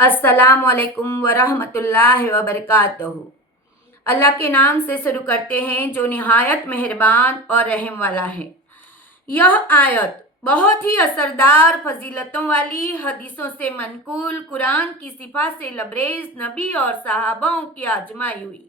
अस्सलामुअलैकुम वरहमतुल्लाहि वबरकातुहू। अल्लाह के नाम से शुरू करते हैं जो निहायत मेहरबान और रहम वाला है। यह आयत बहुत ही असरदार फजीलतों वाली हदीसों से मनकूल कुरान की सिफा से लबरेज नबी और सहाबाओं की आजमाई हुई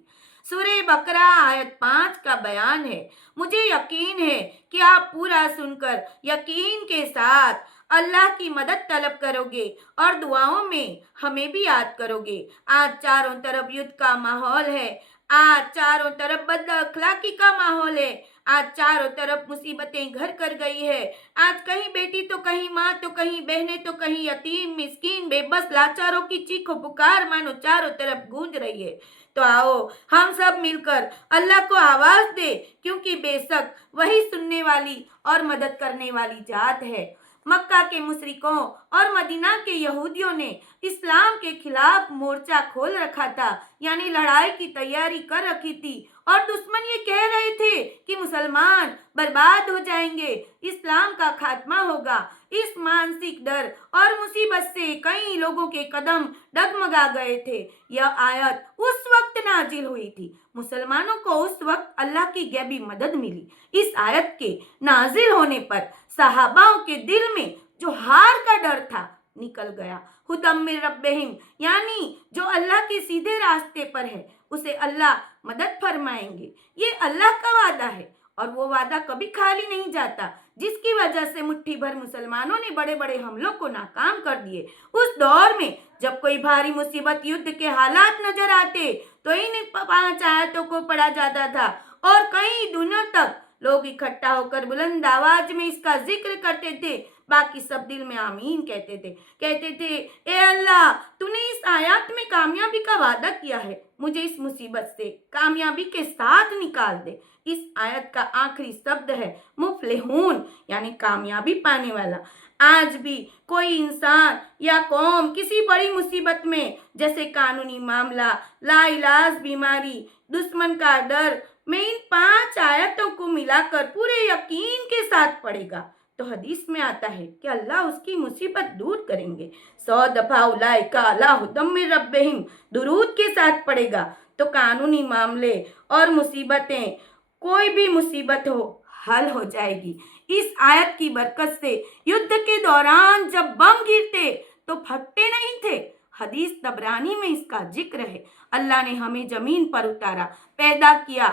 सूरह बकरा आयत 5 का बयान है। मुझे यकीन है कि आप पूरा सुनकर यकीन के साथ अल्लाह की मदद तलब करोगे और दुआओं में हमें भी याद करोगे। आज चारों तरफ युद्ध का माहौल है। आज चारों तरफ बद अखलाकी का माहौल है। आज चारों तरफ मुसीबतें घर कर गई है। आज कहीं बेटी तो कहीं माँ तो कहीं बहनें तो कहीं यतीम मिस्कीन बेबस लाचारों की चीखो पुकार मानो चारों तरफ गूंज रही है। तो आओ हम सब मिलकर अल्लाह को आवाज दे, क्योंकि बेशक वही सुनने वाली और मदद करने वाली जात है। मक्का के मुशरिकों और मदीना के यहूदियों ने इस्लाम के खिलाफ मोर्चा खोल रखा था, यानी लड़ाई की तैयारी कर रखी थी, और दुश्मन ये कह रहे थे कि मुसलमान बर्बाद हो जाएंगे, इस्लाम का खात्मा होगा। इस मानसिक डर और मुसीबत से कई लोगों के कदम डगमगा गए थे। यह आयत उस वक्त नाजिल हुई थी। मुसलमानों को उस वक्त अल्लाह की गैबी मदद मिली। इस आयत के नाजिल होने पर सहाबाओं के दिल में जो हार का डर था निकल गया। हुदम मिन रब्बिहिम, यानी जो अल्लाह के सीधे रास्ते पर है उसे अल्लाह मदद फरमाएंगे। ये अल्लाह का वादा है और वो वादा कभी खाली नहीं जाता, जिसकी वजह से मुट्ठी भर मुसलमानों ने बड़े बड़े हमलों को नाकाम कर दिए। उस दौर में जब कोई भारी मुसीबत युद्ध के हालात नजर आते तो इन 5 आयतों को पढ़ा जाता था और कई दिनों तक लोग इकट्ठा होकर बुलंद आवाज में इसका जिक्र करते थे। बाकी सब दिल में आमीन कहते थे ए अल्लाह, तूने इस आयत में कामयाबी का वादा किया है, मुझे इस मुसीबत से कामयाबी के साथ निकाल दे। इस आयत का आखिरी शब्द है मुफलिहून, यानी कामयाबी पाने वाला। आज भी कोई इंसान या कौम किसी बड़ी मुसीबत में, जैसे कानूनी मामला, लाइलाज बीमारी, दुश्मन का डर में, इन 5 आयतों को मिलाकर पूरे यकीन के साथ पढ़ेगा तो हदीस में आता है कि अल्लाह उसकी मुसीबत दूर करेंगे। 100 दफा उलाइका अला हुदम मिन रब्बिहिम दुरूद के साथ पढ़ेगा तो कानूनी मामले और मुसीबतें, कोई भी मुसीबत हो, हल हो जाएगी। इस आयत की बरकत से युद्ध के दौरान जब बम गिरते तो फटते नहीं थे। हदीस तबरानी में इसका जिक्र है। अल्लाह ने हमें जमीन पर उतारा, पैदा किया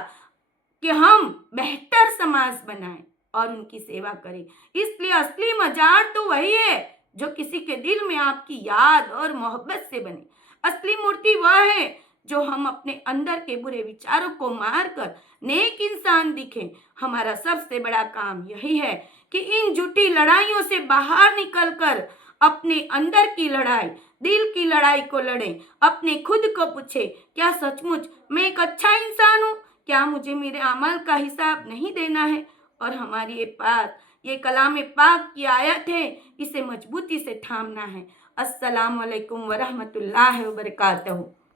कि हम बेहतर समाज बनाएं और उनकी सेवा करें। इसलिए असली मजार तो वही है जो किसी के दिल में आपकी याद और मोहब्बत से बने। असली मूर्ति वह है जो हम अपने अंदर के बुरे विचारों को मारकर नेक इंसान दिखें। हमारा सबसे बड़ा काम यही है कि इन झूठी लड़ाइयों से बाहर निकलकर अपने अंदर की लड़ाई, दिल की लड़ाई को लड़ें। अपने खुद को पूछे, क्या सचमुच मैं एक अच्छा इंसान हूँ? क्या मुझे मेरे अमल का हिसाब नहीं देना है? और हमारी ये कलाम पाक की आयत है, इसे मजबूती से थामना है। अस्सलामु अलैकुम वरहमतुल्लाहि वबरकातुहू।